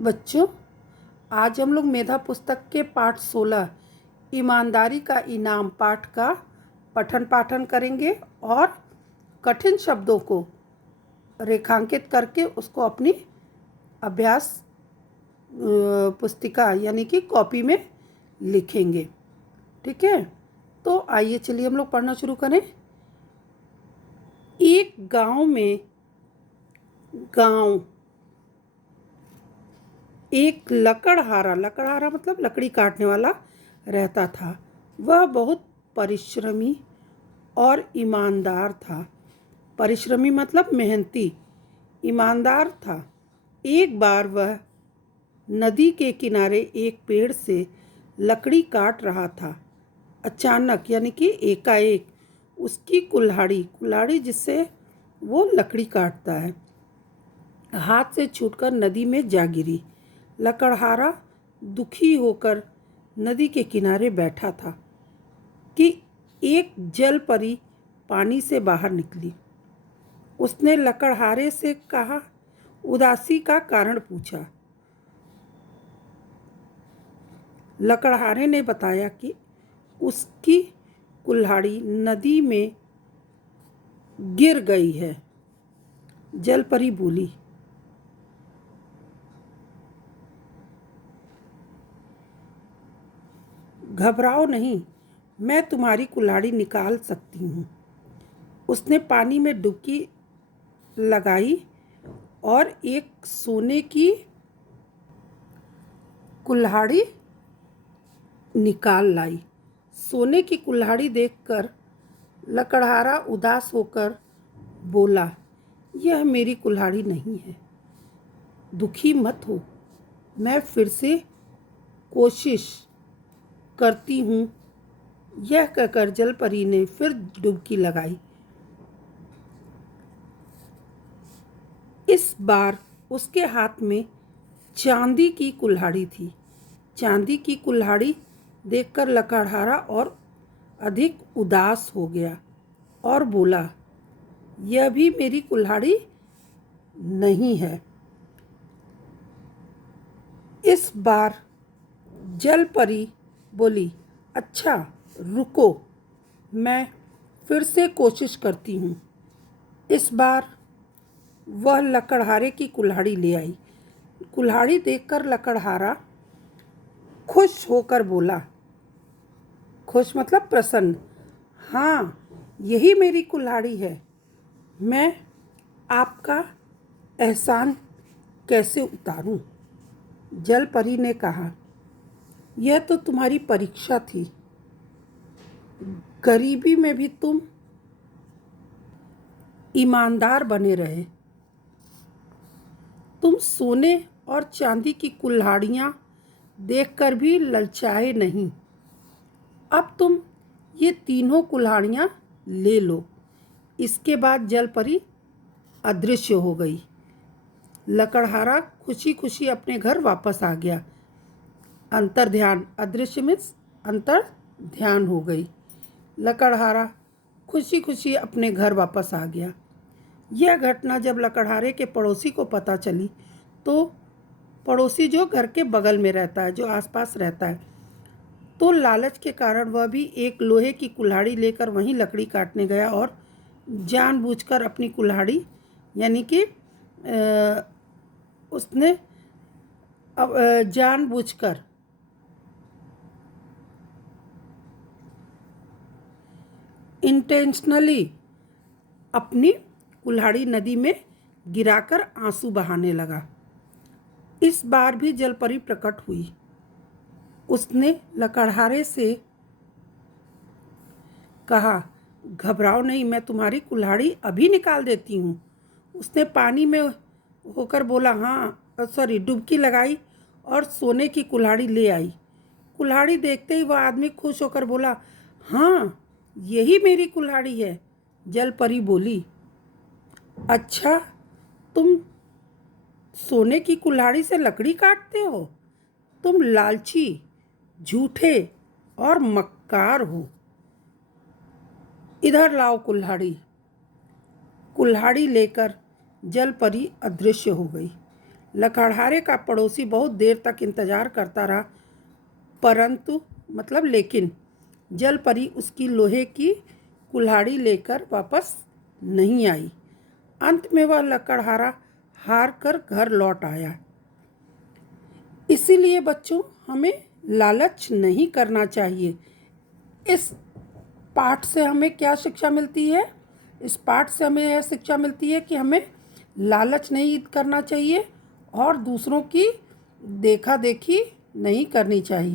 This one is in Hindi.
बच्चों, आज हम लोग मेधा पुस्तक के पाठ 16 ईमानदारी का इनाम पाठ का पठन पाठन करेंगे और कठिन शब्दों को रेखांकित करके उसको अपनी अभ्यास पुस्तिका यानी कि कॉपी में लिखेंगे। ठीक है, तो आइए चलिए हम लोग पढ़ना शुरू करें। एक गांव में एक लकड़हारा मतलब लकड़ी काटने वाला रहता था। वह बहुत परिश्रमी और ईमानदार था। परिश्रमी मतलब मेहनती, ईमानदार था। एक बार वह नदी के किनारे एक पेड़ से लकड़ी काट रहा था। अचानक यानी कि एकाएक उसकी कुल्हाड़ी जिससे वो लकड़ी काटता है, हाथ से छूटकर नदी में जा गिरी। लकड़हारा दुखी होकर नदी के किनारे बैठा था कि एक जल परी पानी से बाहर निकली। उसने लकड़हारे से कहा, उदासी का कारण पूछा। लकड़हारे ने बताया कि उसकी कुल्हाड़ी नदी में गिर गई है। जल परी बोली, घबराओ नहीं, मैं तुम्हारी कुल्हाड़ी निकाल सकती हूँ। उसने पानी में डुबकी लगाई और एक सोने की कुल्हाड़ी निकाल लाई। सोने की कुल्हाड़ी देखकर लकड़हारा उदास होकर बोला, यह मेरी कुल्हाड़ी नहीं है। दुखी मत हो, मैं फिर से कोशिश करती हूँ। यह कहकर जल परी ने फिर डुबकी लगाई। इस बार उसके हाथ में चांदी की कुल्हाड़ी थी। चांदी की कुल्हाड़ी देखकर लकड़हारा और अधिक उदास हो गया और बोला, यह भी मेरी कुल्हाड़ी नहीं है। इस बार जल परी बोली, अच्छा रुको, मैं फिर से कोशिश करती हूँ। इस बार वह लकड़हारे की कुल्हाड़ी ले आई। कुल्हाड़ी देखकर लकड़हारा खुश होकर बोला, खुश मतलब प्रसन्न, हाँ यही मेरी कुल्हाड़ी है। मैं आपका एहसान कैसे उतारूं? जल परी ने कहा, यह तो तुम्हारी परीक्षा थी। गरीबी में भी तुम ईमानदार बने रहे। तुम सोने और चांदी की कुल्हाड़ियाँ देखकर भी ललचाए नहीं। अब तुम ये तीनों कुल्हाड़ियाँ ले लो। इसके बाद जल परी अदृश्य हो गई। लकड़हारा खुशी खुशी अपने घर वापस आ गया। अंतर्ध्यान, अदृश्य मीन्स अंतर ध्यान हो गई। लकड़हारा खुशी खुशी अपने घर वापस आ गया। यह घटना जब लकड़हारे के पड़ोसी को पता चली तो पड़ोसी जो घर के बगल में रहता है, जो आसपास रहता है, तो लालच के कारण वह भी एक लोहे की कुल्हाड़ी लेकर वहीं लकड़ी काटने गया और जानबूझकर अपनी कुल्हाड़ी यानी कि उसने जानबूझकर इंटेंशनली अपनी कुल्हाड़ी नदी में गिराकर आंसू बहाने लगा। इस बार भी जल परी प्रकट हुई। उसने लकड़हारे से कहा, घबराओ नहीं, मैं तुम्हारी कुल्हाड़ी अभी निकाल देती हूँ। उसने पानी में होकर बोला, डुबकी लगाई और सोने की कुल्हाड़ी ले आई। कुल्हाड़ी देखते ही वह आदमी खुश होकर बोला, हाँ यही मेरी कुल्हाड़ी है। जल परी बोली, अच्छा तुम सोने की कुल्हाड़ी से लकड़ी काटते हो? तुम लालची, झूठे और मक्कार हो। इधर लाओ कुल्हाड़ी। कुल्हाड़ी लेकर जल परी अदृश्य हो गई। लकड़हारे का पड़ोसी बहुत देर तक इंतजार करता रहा, परंतु मतलब लेकिन जल परी उसकी लोहे की कुल्हाड़ी लेकर वापस नहीं आई। अंत में वह लकड़हारा हार कर घर लौट आया। इसीलिए बच्चों, हमें लालच नहीं करना चाहिए। इस पाठ से हमें क्या शिक्षा मिलती है? इस पाठ से हमें यह शिक्षा मिलती है कि हमें लालच नहीं करना चाहिए और दूसरों की देखा देखी नहीं करनी चाहिए।